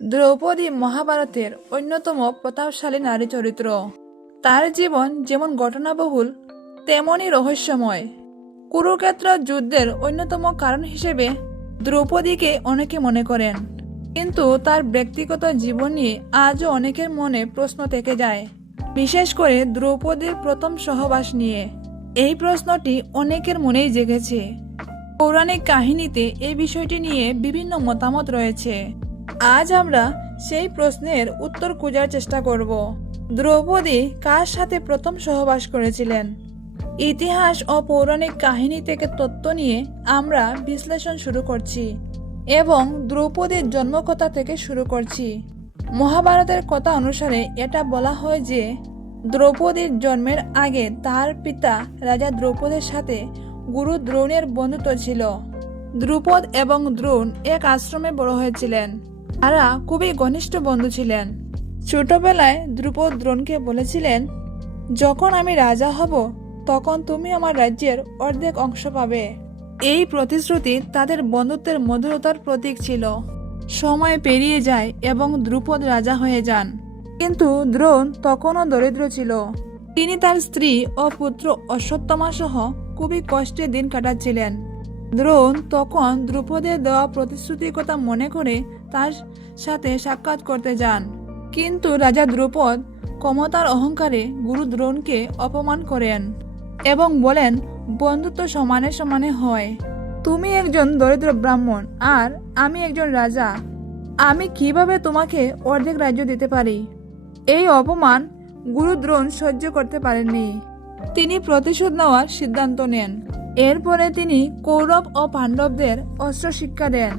দ্রৌপদী মহাভারতের অন্যতম প্রতাপশালী নারী চরিত্র। তার জীবন যেমন ঘটনাবহুল তেমনই রহস্যময়। কুরুক্ষেত্র যুদ্ধের অন্যতম কারণ হিসেবে দ্রৌপদীকে অনেকে মনে করেন, কিন্তু তার ব্যক্তিগত জীবন নিয়ে আজও অনেকের মনে প্রশ্ন থেকে যায়, বিশেষ করে দ্রৌপদীর প্রথম সহবাস নিয়ে। এই প্রশ্নটি অনেকের মনেই জেগেছে। পৌরাণিক কাহিনীতে এই বিষয়টি নিয়ে বিভিন্ন মতামত রয়েছে। আজ আমরা সেই প্রশ্নের উত্তর খোঁজার চেষ্টা করব। দ্রৌপদী কার সাথে প্রথম সহবাস করেছিলেন? ইতিহাস ও পৌরাণিক কাহিনী থেকে তথ্য নিয়ে আমরা বিশ্লেষণ শুরু করছি এবং দ্রৌপদীর জন্মকথা থেকে শুরু করছি। মহাভারতের কথা অনুসারে এটা বলা হয় যে দ্রৌপদীর জন্মের আগে তার পিতা রাজা দ্রৌপদের সাথে গুরু দ্রোণের বন্ধুত্ব ছিল। দ্রুপদ এবং দ্রোণ এক আশ্রমে বড় হয়েছিলেন। তারা খুবই ঘনিষ্ঠ বন্ধু ছিলেন। ছোটবেলায় দ্রুপদ দ্রোণকে বলেছিলেন, যখন আমি রাজা হব তখন তুমি আমার রাজ্যের অর্ধেক অংশ পাবে। এই প্রতিশ্রুতি তাদের বন্ধুত্বের মধুরতার প্রতীক ছিল। সময় পেরিয়ে যায় এবং দ্রুপদ রাজা হয়ে যান, কিন্তু দ্রোণ তখনও দরিদ্র ছিল। তিনি তার স্ত্রী ও পুত্র অশ্বত্থামা সহ খুবই কষ্টে দিন কাটাচ্ছিলেন। দ্রোণ তখন দ্রুপদের দেওয়া প্রতিশ্রুতির কথা মনে করে তার সাথে সাক্ষাৎ করতে যান, কিন্তু রাজা দ্রুপদ ক্ষমতার অহংকারে গুরু দ্রোণকে অপমান করেন এবং বলেন, বন্ধুত্ব সমানে সমানে হয়। তুমি একজন দরিদ্র ব্রাহ্মণ আর আমি একজন রাজা, আমি কিভাবে তোমাকে অর্ধেক রাজ্য দিতে পারি? এই অপমান গুরু দ্রোণ সহ্য করতে পারেননি। তিনি প্রতিশোধ নেওয়ার সিদ্ধান্ত নেন। এরপরে তিনি কৌরব ও পাণ্ডবদের অস্ত্র শিক্ষা দেন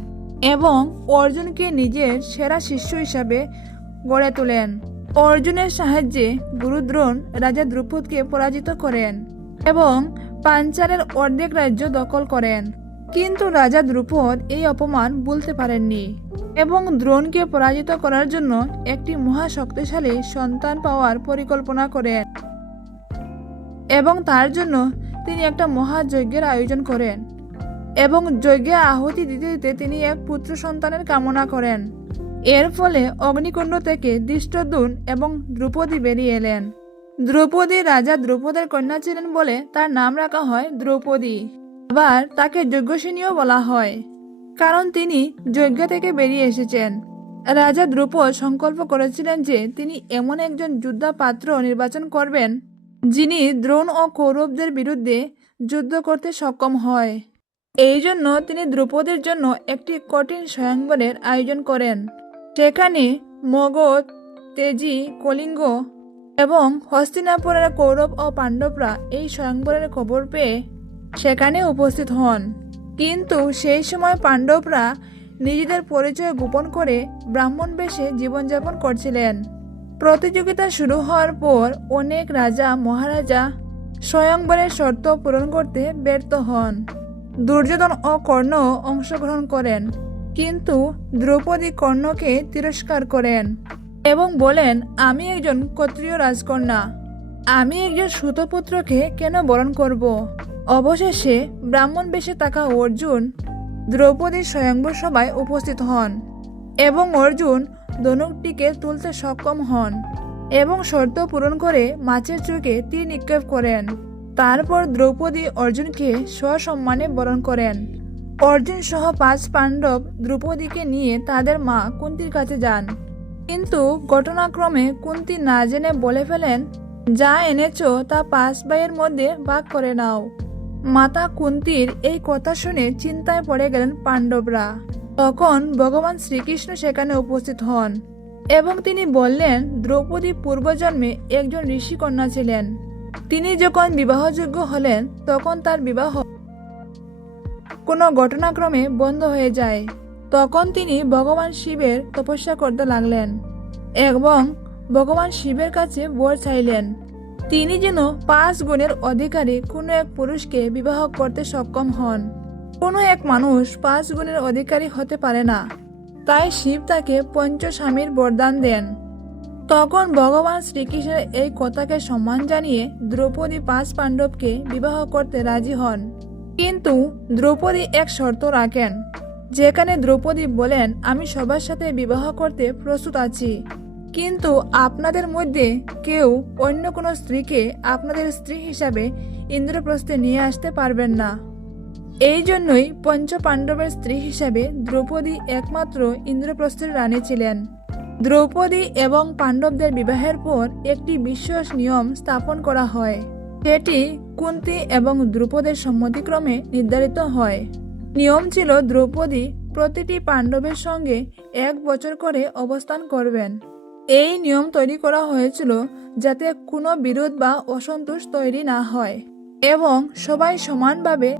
এবং অর্জুনকে নিজের সেরা শিষ্য হিসাবে গড়ে তোলেন। অর্জুনের সাহায্যে গুরু দ্রোণ রাজা দ্রুপদকে পরাজিত করেন এবং পাঞ্চালের অর্ধেক রাজ্য দখল করেন। কিন্তু রাজা দ্রুপদ এই অপমান ভুলতে পারেননি এবং দ্রোণকে পরাজিত করার জন্য একটি মহাশক্তিশালী সন্তান পাওয়ার পরিকল্পনা করেন এবং তার জন্য তিনি একটা মহাযজ্ঞের আয়োজন করেন এবং যজ্ঞে আহুতি দিতে দিতে তিনি এক পুত্র সন্তানের কামনা করেন। এর ফলে অগ্নিকুণ্ড থেকে দৃষ্টদ্যুম্ন এবং দ্রৌপদী বেরিয়ে এলেন। দ্রৌপদী রাজা দ্রৌপদের কন্যা ছিলেন বলে তার নাম রাখা হয় দ্রৌপদী। আবার তাকে যজ্ঞসিনীও বলা হয়, কারণ তিনি যজ্ঞ থেকে বেরিয়ে এসেছেন। রাজা দ্রৌপদ সংকল্প করেছিলেন যে তিনি এমন একজন যোদ্ধা পাত্র নির্বাচন করবেন যিনি দ্রোণ ও কৌরবদের বিরুদ্ধে যুদ্ধ করতে সক্ষম হয়। এই জন্য তিনি দ্রৌপদীর জন্য একটি কঠিন স্বয়ংবরের আয়োজন করেন। সেখানে মগধ, তেজি, কলিঙ্গ এবং হস্তিনাপুরের কৌরব ও পাণ্ডবরা এই স্বয়ংবরের খবর পেয়ে সেখানে উপস্থিত হন। কিন্তু সেই সময় পাণ্ডবরা নিজেদের পরিচয় গোপন করে ব্রাহ্মণ বেশে জীবনযাপন করছিলেন। প্রতিযোগিতা শুরু হওয়ার পর অনেক রাজা মহারাজা স্বয়ংবরের শর্ত পূরণ করতে ব্যর্থ হন। দুর্যোধন ও কর্ণ অংশগ্রহণ করেন, কিন্তু দ্রৌপদী কর্ণকে তিরস্কার করেন এবং বলেন, আমি একজন ক্ষত্রিয় রাজকন্যা, আমি একজন সুতপুত্রকে কেন বরণ করব? অবশেষে ব্রাহ্মণ বেশে থাকা অর্জুন দ্রৌপদীর স্বয়ংবর সভায় উপস্থিত হন এবং অর্জুন ধনুকটিকে তুলতে সক্ষম হন এবং শর্ত পূরণ করে মাছের চোখে তীর নিক্ষেপ করেন। তারপর দ্রৌপদী অর্জুনকে সসম্মানে বরণ করেন। অর্জুন সহ 5 পাণ্ডব দ্রৌপদীকে নিয়ে তাদের মা কুন্তির কাছে যান, কিন্তু ঘটনাক্রমে কুন্তি না জেনে বলে ফেলেন, যা এনেছো তা 5 ভাইয়ের মধ্যে ভাগ করে নাও। মাতা কুন্তির এই কথা শুনে চিন্তায় পড়ে গেলেন পাণ্ডবরা। তখন ভগবান শ্রীকৃষ্ণ সেখানে উপস্থিত হন এবং তিনি বললেন, দ্রৌপদী পূর্বজন্মে একজন ঋষিকন্যা ছিলেন। তিনি যখন বিবাহযোগ্য হলেন তখন তার বিবাহ কোনো ঘটনাক্রমে বন্ধ হয়ে যায়। তখন তিনি ভগবান শিবের তপস্যা করতে লাগলেন এবং ভগবান শিবের কাছে বর চাইলেন তিনি যেন 5 গুণের অধিকারী কোনো এক পুরুষকে বিবাহ করতে সক্ষম হন। কোনো এক মানুষ 5 গুণের অধিকারী হতে পারে না, তাই শিব তাকে পঞ্চস্বামীর বরদান দেন। তখন ভগবান শ্রীকৃষ্ণের এই কথাকে সম্মান জানিয়ে দ্রৌপদী 5 পাণ্ডবকে বিবাহ করতে রাজি হন, কিন্তু দ্রৌপদী এক শর্ত রাখেন, যেখানে দ্রৌপদী বলেন, আমি সবার সাথে বিবাহ করতে প্রস্তুত আছি, কিন্তু আপনাদের মধ্যে কেউ অন্য কোনো স্ত্রীকে আপনাদের স্ত্রী হিসাবে ইন্দ্রপ্রস্থে নিয়ে আসতে পারবেন না। এই জন্যই পঞ্চ পাণ্ডবের স্ত্রী হিসাবে দ্রৌপদী একমাত্র ইন্দ্রপ্রস্থের রানী ছিলেন। দ্রৌপদী এবং পাণ্ডবদের বিবাহের পর একটি বিশেষ নিয়ম স্থাপন করা হয়, সেটি কুন্তী এবং দ্রৌপদের সম্মতিক্রমে নির্ধারিত হয়। নিয়ম ছিল দ্রৌপদী প্রতিটি পাণ্ডবের সঙ্গে 1 বছর করে অবস্থান করবেন। এই নিয়ম তৈরি করা হয়েছিল যাতে কোনো বিরোধ বা অসন্তোষ তৈরি না হয় এবং সবাই সমানভাবে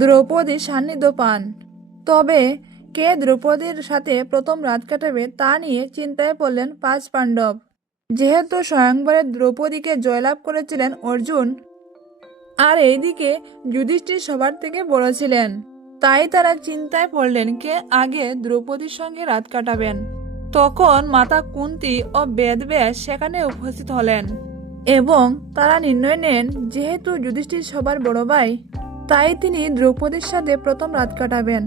দ্রৌপদীর সান্নিধ্য পান। তবে কে দ্রৌপদীর সাথে প্রথম রাত কাটাবে তা নিয়ে চিন্তায় পড়লেন 5 পাণ্ডব। যেহেতু স্বয়ংবরে দ্রৌপদীকে জয়লাভ করেছিলেন অর্জুন, আর এইদিকে যুধিষ্ঠির সবার থেকে বড় ছিলেন, তাই তারা চিন্তায় পড়লেন কে আগে দ্রৌপদীর সঙ্গে রাত কাটাবেন। তখন মাতা কুন্তী ও বেদব্যাস সেখানে উপস্থিত হলেন এবং তারা নির্ণয় নেন যেহেতু যুধিষ্ঠির সবার বড় ভাই, তাই তিনি দ্রৌপদীর সাথে প্রথম রাত কাটাবেন।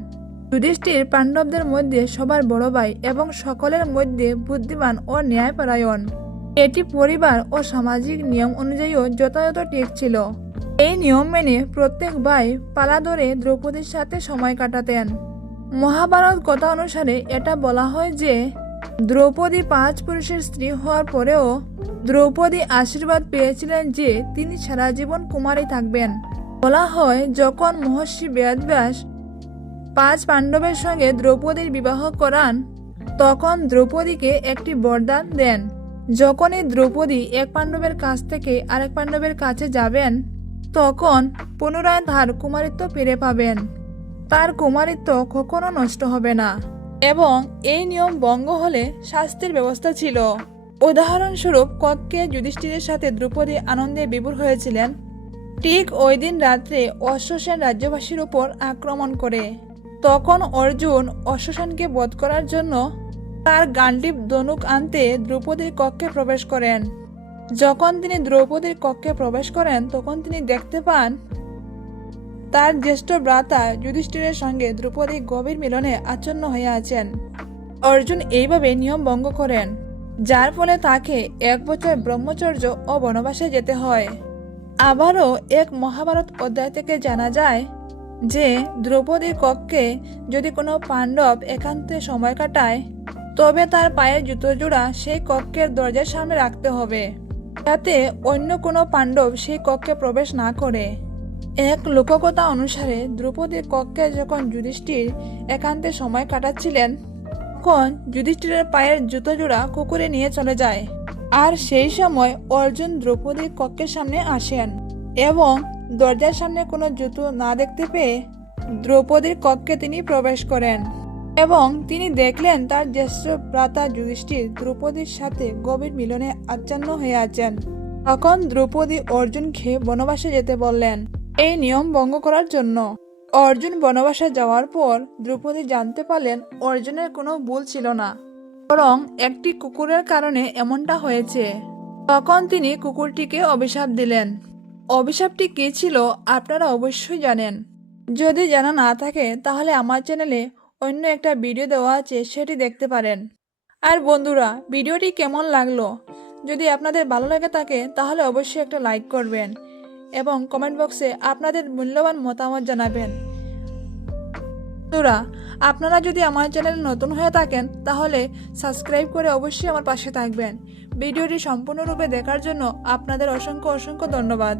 যুধিষ্ঠির পাণ্ডবদের মধ্যে সবার বড় ভাই এবং সকলের মধ্যে বুদ্ধিমান ও ন্যায়পরায়ণ। এটি পরিবার ও সামাজিক নিয়ম অনুযায়ীও যথাযথ ঠিক ছিল। এই নিয়ম মেনে প্রত্যেক ভাই পালা ধরে দ্রৌপদীর সাথে সময় কাটাতেন। মহাভারত কথা অনুসারে এটা বলা হয় যে দ্রৌপদী 5 পুরুষের স্ত্রী হওয়ার পরেও দ্রৌপদী আশীর্বাদ পেয়েছিলেন যে তিনি সারা জীবন কুমারী থাকবেন। বলা হয় যখন মহর্ষি বেদব্যাস 5 পাণ্ডবের সঙ্গে দ্রৌপদীর বিবাহ করান, তখন দ্রৌপদীকে একটি বরদান দেন। যখনই দ্রৌপদী এক পাণ্ডবের কাছ থেকে আরেক পাণ্ডবের কাছে যাবেন, তখন পুনরায় তার কুমারিত্ব ফিরে পাবেন। তার কুমারিত্ব কখনো নষ্ট হবে না এবং এই নিয়ম ভঙ্গ হলে শাস্তির ব্যবস্থা ছিল। উদাহরণস্বরূপ কক্কে যুধিষ্ঠিরের সাথে দ্রৌপদী আনন্দে বিভোর হয়েছিলেন। ঠিক ওই দিন রাত্রে অশ্বসেন রাজ্যবাসীর উপর আক্রমণ করে। তখন অর্জুন অশ্বসেনকে বধ করার জন্য তার গান্ডীব ধনুক আনতে দ্রৌপদীর কক্ষে প্রবেশ করেন। যখন তিনি দ্রৌপদীর কক্ষে প্রবেশ করেন, তখন তিনি দেখতে পান তার জ্যেষ্ঠ ভ্রাতা যুধিষ্ঠিরের সঙ্গে দ্রৌপদী গভীর মিলনে আচ্ছন্ন হয়ে আছেন। অর্জুন এইভাবে নিয়ম ভঙ্গ করেন, যার ফলে তাকে 1 বছর ব্রহ্মচর্য ও বনবাসে যেতে হয়। আবারও এক মহাভারত অধ্যায় থেকে জানা যায় যে দ্রৌপদীর কক্ষে যদি কোনো পাণ্ডব একান্তে সময় কাটায়, তবে তার পায়ের জুতো জোড়া সেই কক্ষের দরজার সামনে রাখতে হবে, যাতে অন্য কোনো পাণ্ডব সেই কক্ষে প্রবেশ না করে। এক লোককথা অনুসারে দ্রৌপদীর কক্ষে যখন যুধিষ্ঠির একান্তে সময় কাটাচ্ছিলেন, তখন যুধিষ্ঠিরের পায়ের জুতো জোড়া কুকুরে নিয়ে চলে যায়। আর সেই সময় অর্জুন দ্রৌপদীর কক্ষের সামনে আসেন এবং দরজার সামনে কোনো জুতো না দেখতে পেয়ে দ্রৌপদীর কক্ষে তিনি প্রবেশ করেন এবং তিনি দেখলেন তার জ্যেষ্ঠ ভ্রাতা যুধিষ্ঠির দ্রৌপদীর সাথে গভীর মিলনে আচ্ছন্ন হয়ে আছেন। তখন দ্রৌপদী অর্জুনকে বনবাসে যেতে বললেন এই নিয়ম ভঙ্গ করার জন্য। অর্জুন বনবাসে যাওয়ার পর দ্রৌপদী জানতে পারলেন অর্জুনের কোনো ভুল ছিল না, বরং একটি কুকুরের কারণে এমনটা হয়েছে। তখন তিনি কুকুরটিকে অভিশাপ দিলেন। অভিশাপটি কী ছিল আপনারা অবশ্যই জানেন। যদি জানা না থাকে তাহলে আমার চ্যানেলে অন্য একটা ভিডিও দেওয়া আছে, সেটি দেখতে পারেন। আর বন্ধুরা, ভিডিওটি কেমন লাগলো? যদি আপনাদের ভালো লেগে থাকে তাহলে অবশ্যই একটা লাইক করবেন এবং কমেন্ট বক্সে আপনাদের মূল্যবান মতামত জানাবেন। বন্ধুরা, আপনারা যদি আমার চ্যানেলে নতুন হয়ে থাকেন তাহলে সাবস্ক্রাইব করে অবশ্যই আমার পাশে থাকবেন। ভিডিওটি সম্পূর্ণরূপে দেখার জন্য আপনাদের অসংখ্য ধন্যবাদ।